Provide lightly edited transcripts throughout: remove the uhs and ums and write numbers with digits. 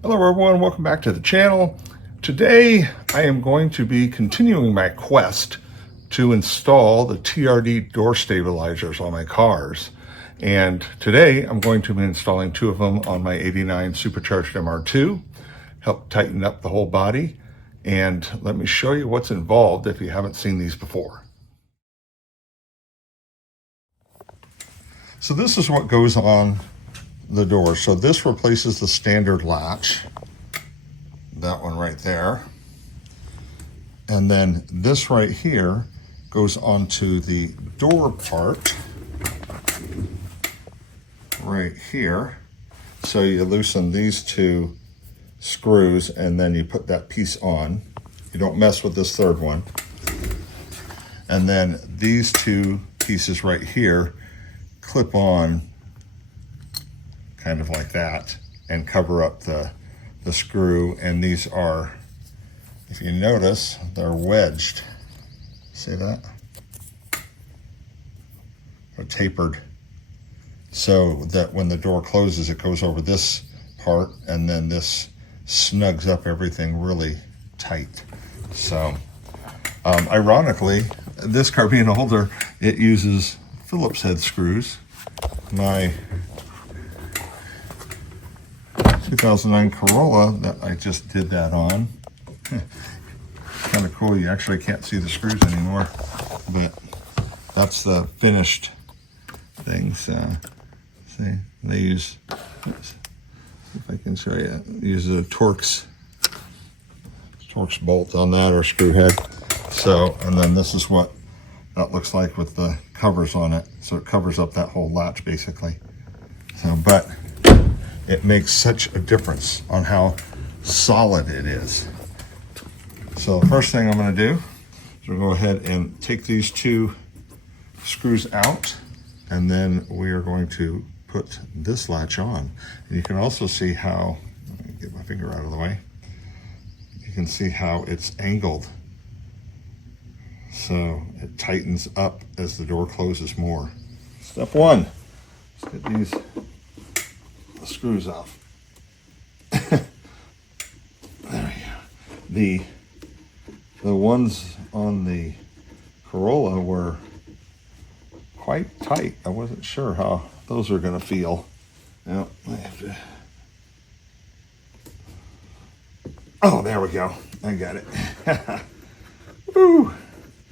Hello everyone, welcome back to the channel. Today I am going to be continuing my quest to install the TRD Door Stabilizers on my cars. And today I'm going to be installing two of them on my 89 Supercharged MR2, help tighten up the whole body. And let me show you what's involved if you haven't seen these before. So this is what goes on the door. So this replaces the standard latch, that one right there, and then this right here goes onto the door part right here. So you loosen these two screws and then you put that piece on. You don't mess with this third one. And then these two pieces right here clip on kind of like that and cover up the screw. And these are, if you notice, they're wedged. See that? They're tapered so that when the door closes, it goes over this part, and then this snugs up everything really tight. So ironically, this car being older, it uses Phillips head screws. My 2009 Corolla that I just did that on. Kind of cool. You actually can't see the screws anymore, but that's the finished things. See, they use, let's see if I can show you, use a Torx bolt on that, or screw head. So, and then this is what that looks like with the covers on it. So it covers up that whole latch basically. So, but it makes such a difference on how solid it is. So the first thing I'm going to do is we'll go ahead and take these two screws out, and then we are going to put this latch on. And you can also see how, let me get my finger out of the way, you can see how it's angled. So it tightens up as the door closes more. Step one, let's get these screws off. There we go. The ones on the Corolla were quite tight. I wasn't sure how those are going to feel. Now I have to. Oh, there we go. I got it. Woo!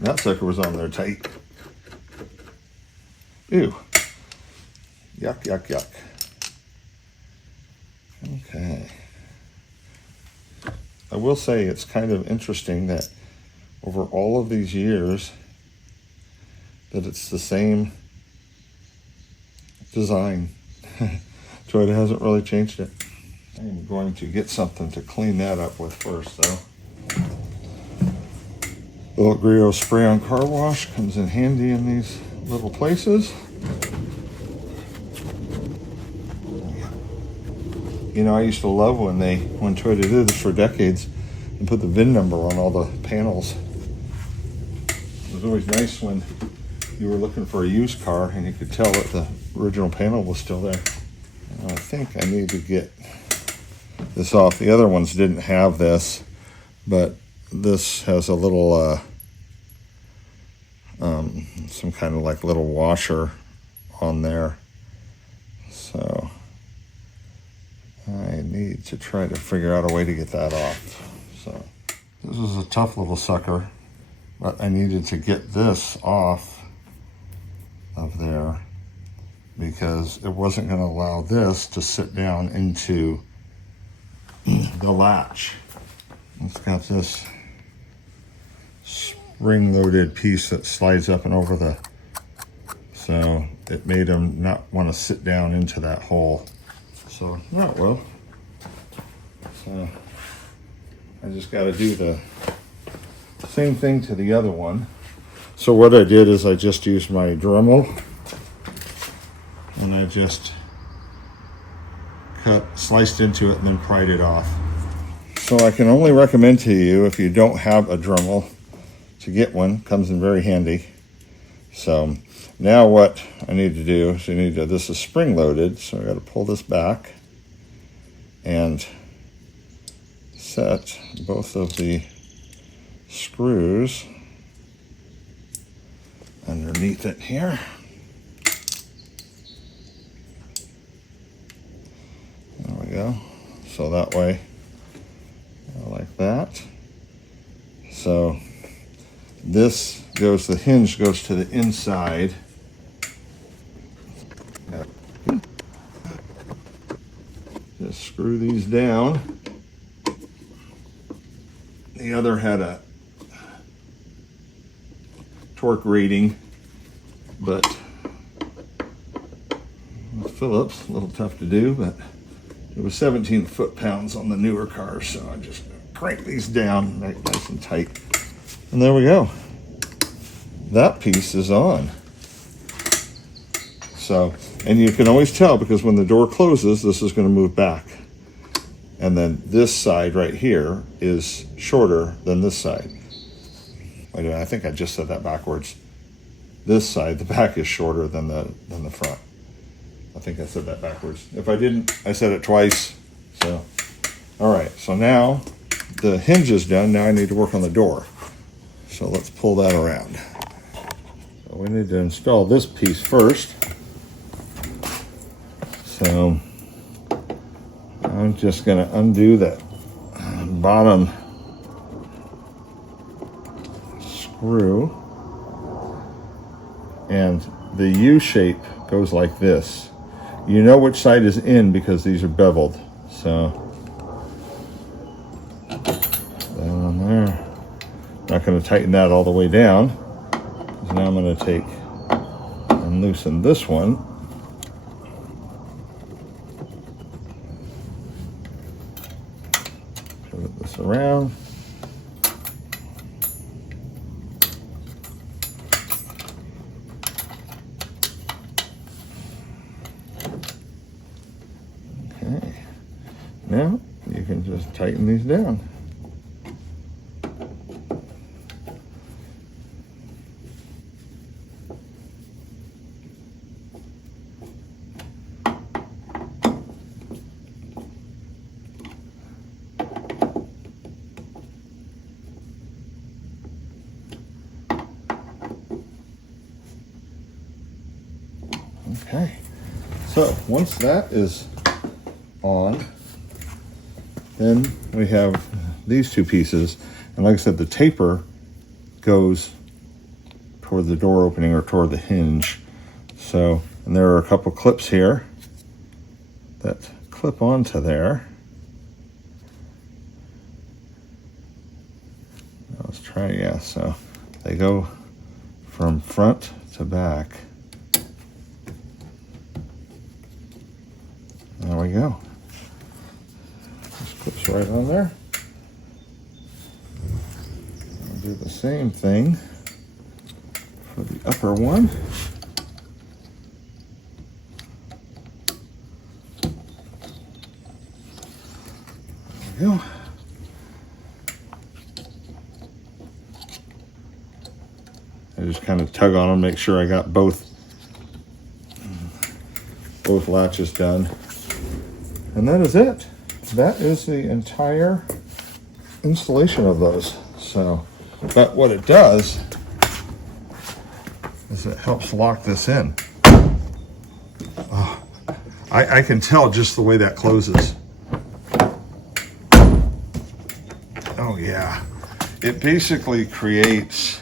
That sucker was on there tight. Ew. Yuck, yuck, yuck. Okay. I will say it's kind of interesting that over all of these years that it's the same design. So it hasn't really changed it. I'm going to get something to clean that up with first though. The little Griot spray on car wash comes in handy in these little places. You know, I used to love when Toyota did this for decades and put the VIN number on all the panels. It was always nice when you were looking for a used car and you could tell that the original panel was still there. And I think I need to get this off. The other ones didn't have this, but this has a little, some kind of like little washer on there. So I need to try to figure out a way to get that off. So this is a tough little sucker, but I needed to get this off of there because it wasn't going to allow this to sit down into the latch. It's got this spring-loaded piece that slides up and over the, so it made them not want to sit down into that hole. So now it will. So I just got to do the same thing to the other one. So what I did is I just used my Dremel and I just sliced into it and then pried it off. So I can only recommend to you, if you don't have a Dremel, to get one. Comes in very handy. So now what I need to do is this is spring loaded, so I got to pull this back and set both of the screws underneath it here. There we go. So that way, like that. So this goes, the hinge goes to the inside. Just screw these down. The other had a torque rating, but Phillips, a little tough to do, but it was 17 foot-pounds on the newer cars, so I just crank these down nice and tight. And there we go. That piece is on. So, and you can always tell because when the door closes, this is going to move back. And then this side right here is shorter than this side. Wait a minute, I think I just said that backwards. This side, the back is shorter than the front. I think I said that backwards. If I didn't, I said it twice. So, all right, so now the hinge is done. Now I need to work on the door. So let's pull that around. So we need to install this piece first. So I'm just going to undo that bottom screw, and the U shape goes like this. You know which side is in because these are beveled. So that on there. Not going to tighten that all the way down. So now I'm going to take and loosen this one. Pivot this around. Okay. Now you can just tighten these down. Okay, so once that is on, then we have these two pieces. And like I said, the taper goes toward the door opening or toward the hinge. So, and there are a couple clips here that clip onto there. Let's try, yeah, so they go from front to back. There we go. This clips right on there. I'll do the same thing for the upper one. There we go. I just kind of tug on them, make sure I got both latches done. And that is it. That is the entire installation of those. So, but what it does is it helps lock this in. Oh, I can tell just the way that closes. Oh yeah. It basically creates,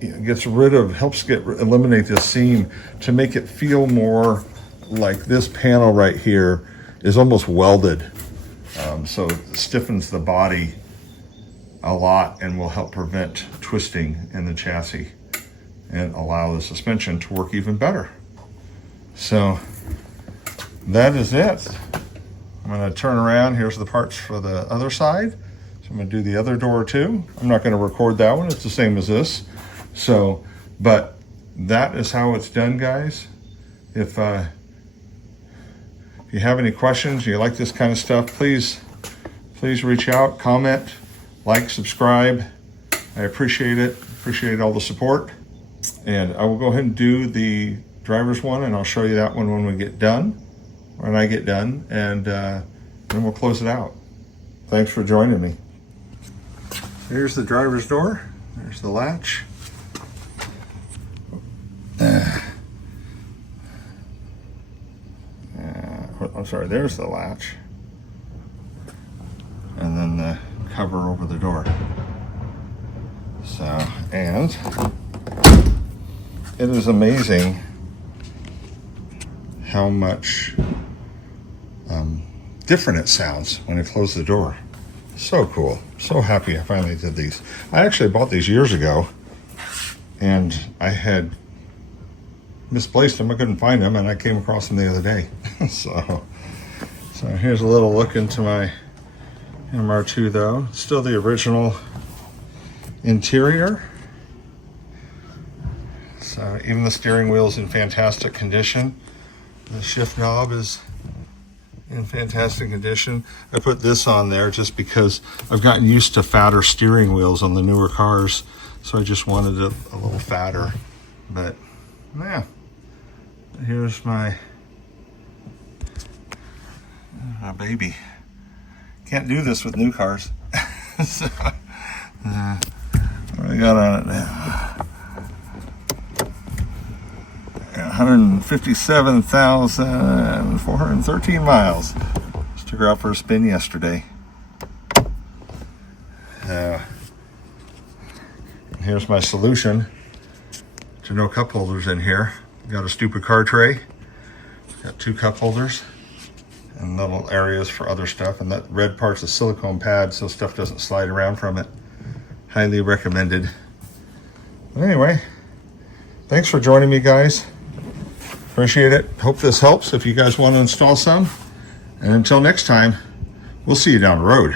gets rid of, helps eliminate this seam to make it feel more like this panel right here is almost welded. So it stiffens the body a lot and will help prevent twisting in the chassis and allow the suspension to work even better. So that is it. I'm going to turn around. Here's the parts for the other side. So I'm going to do the other door too. I'm not going to record that one. It's the same as this. So, but that is how it's done, guys. If you have any questions, you like this kind of stuff, please reach out, comment, like, subscribe. I appreciate it. Appreciate all the support. And I will go ahead and do the driver's one, and I'll show you that one when we get done, when I get done, and then we'll close it out. thanks for joining me. Here's the driver's door. There's the latch. I'm sorry, there's the latch. And then the cover over the door. So, and it is amazing how much different it sounds when I close the door. So cool. So happy I finally did these. I actually bought these years ago and I had misplaced them. I couldn't find them and I came across them the other day. So here's a little look into my MR2 though. Still the original interior. So even the steering wheel's in fantastic condition. The shift knob is in fantastic condition. I put this on there just because I've gotten used to fatter steering wheels on the newer cars, so I just wanted it a little fatter. But yeah, here's my baby. Can't do this with new cars. So, what do I got on it now? 157,413 miles. Just took her out for a spin yesterday. Here's my solution to no cup holders in here. Got a stupid car tray. Got 2 cup holders and little areas for other stuff. And that red part's a silicone pad so stuff doesn't slide around from it. Highly recommended. But anyway, thanks for joining me, guys. Appreciate it. Hope this helps if you guys want to install some. And until next time, we'll see you down the road.